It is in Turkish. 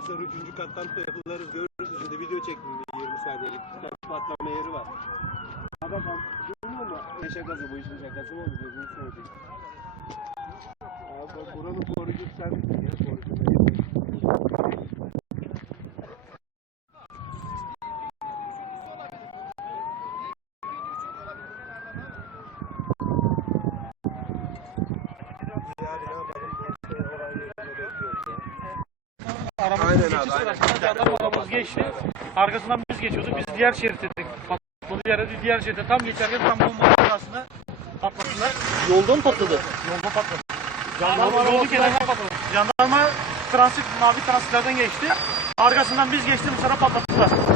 sonra üçüncü kattan yapılarız görürüz. Şimdi video çektim bir 20 saniyelik. Bir patlama yeri var. Adam bilmiyor mu? Ne şakası bu işin şakası mı? Gözünü seveyim. Aynen abi, aynen. Adam arabamız geçti. Arkasından biz geçiyorduk. Biz diğer şerittedik. Patladı yere diğer şerite tam geçerken tam bombanın arasında patlattılar. Yolda mı patladı? Yolda patladı. Jandarma yolu kenarına patladı. Jandarma transit, mavi transitlerden geçti. Arkasından biz geçti bu sıra patlattılar.